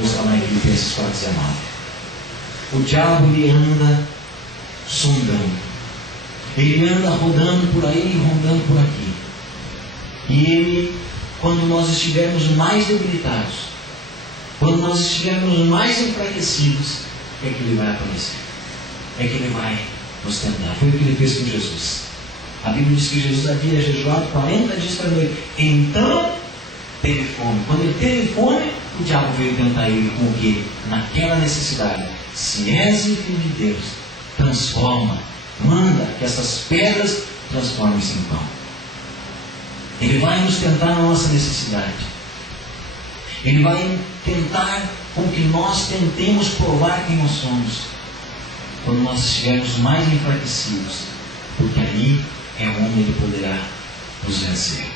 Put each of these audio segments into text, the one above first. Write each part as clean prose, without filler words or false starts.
Vamos falar em Filipenses 4:19. O diabo, ele anda sondando. Ele anda rodando por aí e rondando por aqui. E ele, quando nós estivermos mais debilitados, quando nós estivermos mais enfraquecidos, é que ele vai aparecer. É que ele vai nos tentar. Foi o que ele fez com Jesus. A Bíblia diz que Jesus havia jejuado 40 dias para noite. Então, teve fome. Quando ele teve fome, o diabo veio tentar ele com o quê? Naquela necessidade. Se és o Filho de Deus, transforma, manda que essas pedras transformem-se em pão. Ele vai nos tentar na nossa necessidade. Ele vai tentar com que nós tentemos provar quem nós somos. Quando nós estivermos mais enfraquecidos, porque aí é onde ele poderá nos vencer.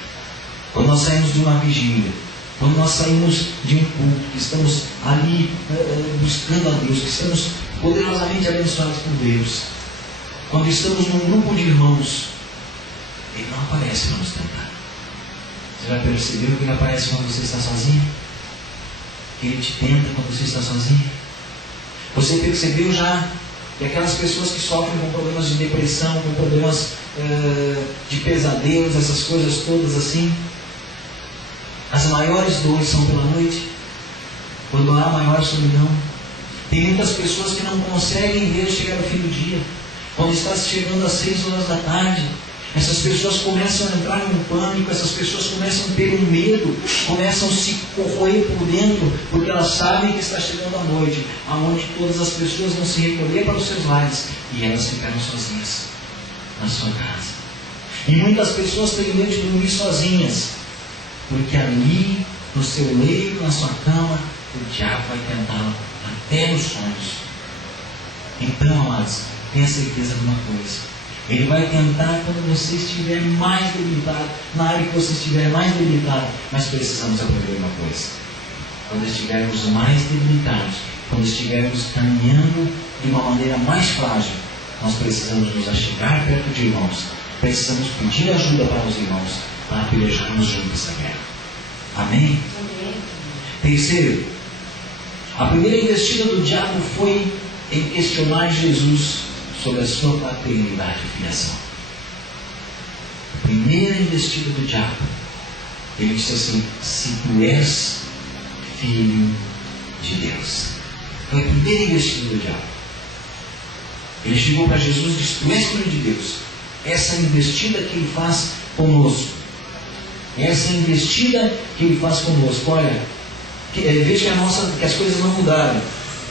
Quando nós saímos de uma vigília, quando nós saímos de um culto, que estamos ali buscando a Deus, que estamos poderosamente abençoados por Deus, quando estamos num grupo de irmãos, ele não aparece para nos tentar. Você já percebeu que ele aparece quando você está sozinho? Que ele te tenta quando você está sozinho? Você percebeu já que aquelas pessoas que sofrem com problemas de depressão, com problemas de pesadelos, essas coisas todas assim, as maiores dores são pela noite, quando há maior solidão. Tem muitas pessoas que não conseguem ver chegar ao fim do dia. Quando está chegando às 6 horas da tarde, essas pessoas começam a entrar em um pânico, essas pessoas começam a ter um medo, começam a se corroer por dentro, porque elas sabem que está chegando a noite, aonde todas as pessoas vão se recolher para os seus lares, e elas ficaram sozinhas na sua casa. E muitas pessoas têm medo de dormir sozinhas, porque ali, no seu leito, na sua cama, o diabo vai tentá-lo até nos sonhos. Então, amados, tenha certeza de uma coisa: ele vai tentar quando você estiver mais debilitado, na área que você estiver mais debilitado. Mas precisamos aprender uma coisa: quando estivermos mais debilitados, quando estivermos caminhando de uma maneira mais frágil, nós precisamos nos achegar perto de irmãos, precisamos pedir ajuda para os irmãos, para pelejarmos juntos essa guerra. Amém? Amém. Terceiro, a primeira investida do diabo foi em questionar Jesus sobre a sua paternidade e filiação. A primeira investida do diabo, ele disse assim: se tu és filho de Deus. Foi a primeira investida do diabo. Ele chegou para Jesus e disse: tu és filho de Deus. Essa investida que ele faz conosco, essa investida que ele faz conosco, olha, veja que as coisas não mudaram.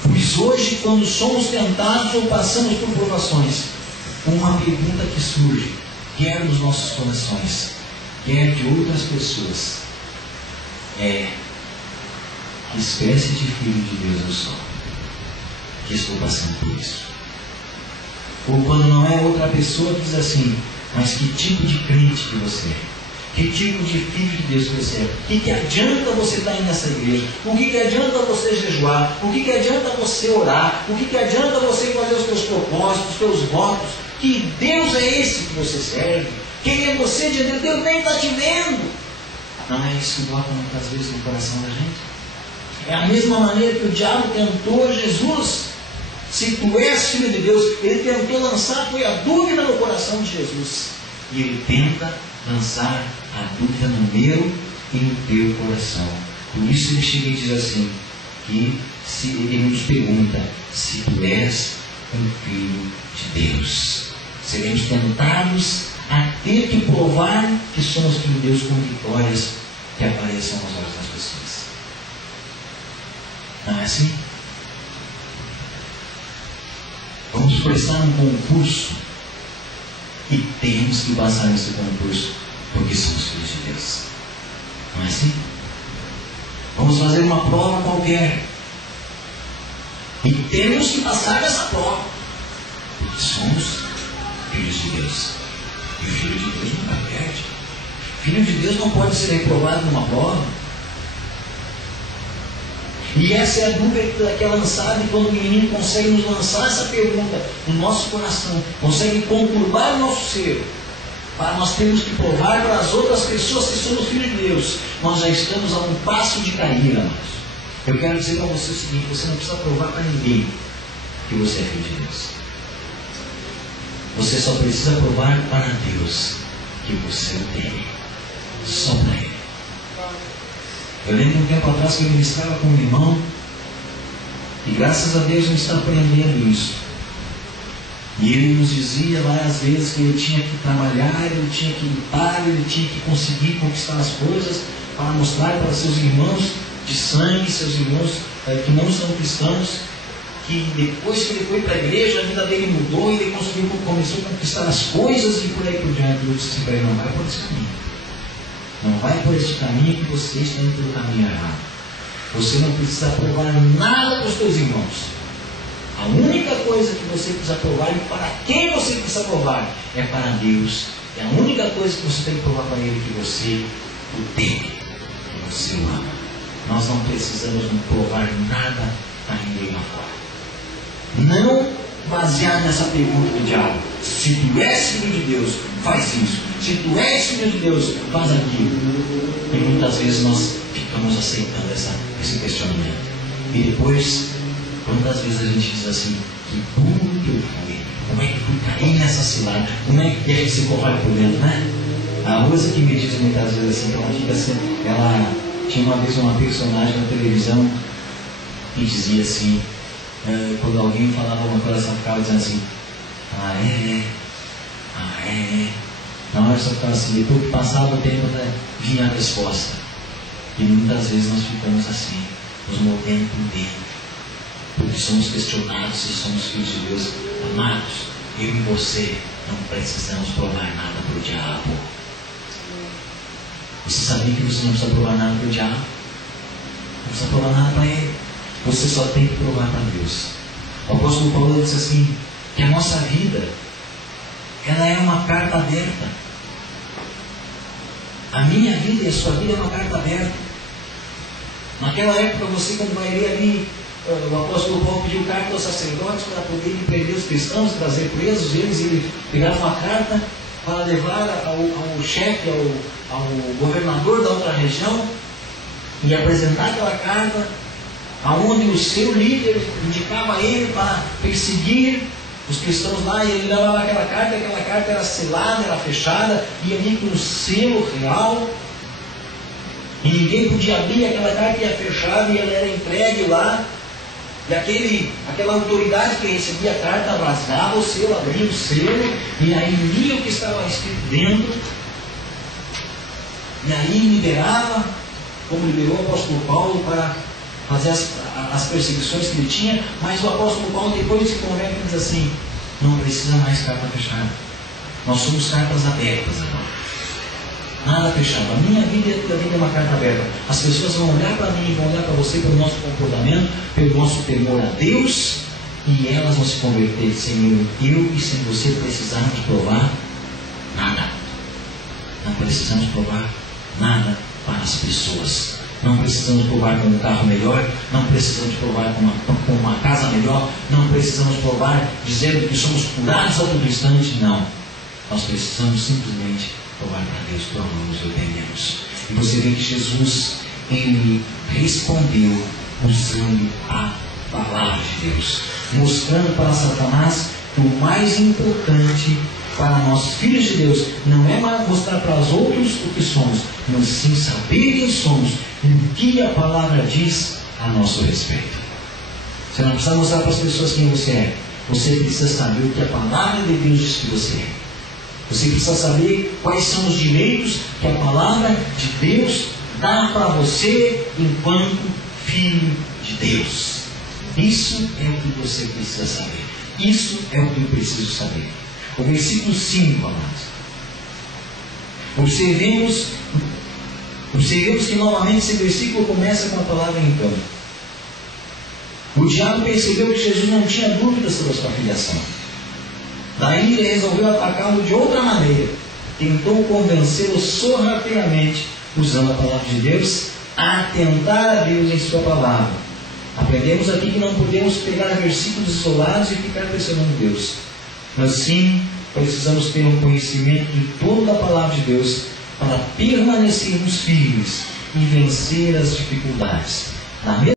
Pois hoje, quando somos tentados ou passamos por provações, uma pergunta que surge, quer nos nossos corações, quer de outras pessoas, é: que espécie de filho de Deus eu sou, que estou passando por isso? Ou quando não é outra pessoa que diz assim: mas que tipo de crente que você é? Que tipo de filho de Deus que você é? O que adianta você estar indo nessa igreja? O que adianta você jejuar? O que adianta você orar? O que adianta você fazer os seus propósitos, os seus votos? Que Deus é esse que você serve? Quem é você de Deus? Deus nem está te vendo. Não é isso que bota muitas vezes no coração da gente? É a mesma maneira que o diabo tentou Jesus. Se tu és filho de Deus, ele tentou lançar, foi a dúvida no coração de Jesus. E ele tenta lançar a dúvida no meu e no teu coração. Por isso ele chega e diz assim, que se ele nos pergunta: se tu és um filho de Deus. Seremos tentados a ter que provar que somos filhos de Deus com vitórias que apareçam aos olhos das pessoas. Não é assim? Vamos prestar um concurso e temos que passar nesse concurso porque somos filhos de Deus. Não é assim? Vamos fazer uma prova qualquer e temos que passar nessa prova porque somos filhos de Deus. E o filho de Deus nunca perde. Filho de Deus não pode ser reprovado numa prova. E essa é a dúvida que é lançada, e quando o menino consegue nos lançar essa pergunta no nosso coração, consegue conturbar o nosso ser, para nós termos que provar para as outras pessoas que somos filhos de Deus, nós já estamos a um passo de cair, amados. Eu quero dizer para você o seguinte: você não precisa provar para ninguém que você é filho de Deus. Você só precisa provar para Deus que você o tem. Só para Ele. Eu lembro um tempo atrás que eu ministrava com um irmão, e graças a Deus a gente está aprendendo isso. E ele nos dizia várias vezes que ele tinha que trabalhar, ele tinha que lutar, ele tinha que conseguir conquistar as coisas para mostrar para seus irmãos de sangue, seus irmãos que não são cristãos, que depois que ele foi para a igreja, a vida dele mudou e ele começou a conquistar as coisas e por aí por diante. Eu disse para ele: não vai por esse caminho. Não vai por esse caminho, que você está indo pelo caminho errado. Você não precisa provar nada para os seus irmãos. A única coisa que você precisa provar, e para quem você precisa provar, é para Deus. É a única coisa que você tem que provar para Ele, que você o tem, que você o ama. Nós não precisamos provar nada para ninguém lá fora. Não basear nessa pergunta do diabo: se tu és filho de Deus, faz isso. Se tu és filho de Deus, faz aquilo. E muitas vezes nós ficamos aceitando esse questionamento. E depois, quantas vezes a gente diz assim: que burro que eu fui, como é que eu caí nessa cilada, como é que a gente se corrói por dentro, né? A Rosa que me diz muitas vezes assim, ela tinha uma vez uma personagem na televisão que dizia assim, quando alguém falava alguma coisa, ela ficava dizendo assim: ah é. Na hora só ficava assim, depois que passava o tempo, vinha a resposta. E muitas vezes nós ficamos assim, nos movendo por dentro, porque somos questionados se somos filhos de Deus. Amados, eu e você não precisamos provar nada para o diabo. Você sabia que você não precisa provar nada para o diabo? Não precisa provar nada para ele. Você só tem que provar para Deus. O apóstolo Paulo disse assim, que a nossa vida, ela é uma carta aberta. A minha vida e a sua vida é uma carta aberta. Naquela época, você, quando vai ler ali, o apóstolo Paulo pediu carta aos sacerdotes para poderem prender os cristãos, trazer presos. Ele pegava uma carta para levar ao chefe, ao governador da outra região, e apresentar aquela carta, aonde o seu líder indicava ele para perseguir os cristãos lá, e ele levava aquela carta era selada, era fechada, e ali com o selo real, e ninguém podia abrir aquela carta, ia fechada, e ela era entregue lá, e aquela autoridade que recebia a carta rasgava o selo, abria o selo, e aí lia o que estava escrito dentro, e aí liberava, como liberou o apóstolo Paulo para fazer as perseguições que ele tinha. Mas o apóstolo Paulo depois se converte e diz assim: não precisa mais carta fechada, nós somos cartas abertas agora, nada fechado. A minha vida e a tua vida é uma carta aberta. As pessoas vão olhar para mim, vão olhar para você pelo nosso comportamento, pelo nosso temor a Deus, e elas vão se converter sem eu e sem você precisarmos provar nada. Não precisamos provar nada para as pessoas. Não precisamos provar com um carro melhor, não precisamos provar com uma casa melhor, não precisamos provar dizendo que somos curados a todo instante. Não. Nós precisamos simplesmente provar para Deus que o amamos e o tememos. E você vê que Jesus, ele respondeu usando a palavra de Deus, mostrando para Satanás que o mais importante para nós, filhos de Deus, não é mostrar para os outros o que somos, mas sim saber quem somos e o que a palavra diz a nosso respeito. Você não precisa mostrar para as pessoas quem você é. Você precisa saber o que a palavra de Deus diz que você é. Você precisa saber quais são os direitos que a palavra de Deus dá para você enquanto filho de Deus. Isso é o que você precisa saber. Isso é o que eu preciso saber. O versículo 5, amados. Observemos que novamente esse versículo começa com a palavra então. O diabo percebeu que Jesus não tinha dúvidas sobre a sua filiação. Daí ele resolveu atacá-lo de outra maneira. Tentou convencê-lo sorrateiramente, usando a palavra de Deus, a atentar a Deus em sua palavra. Aprendemos aqui que não podemos pegar versículos isolados e ficar pressionando Deus. Mas sim, precisamos ter um conhecimento de toda a palavra de Deus para permanecermos firmes e vencer as dificuldades.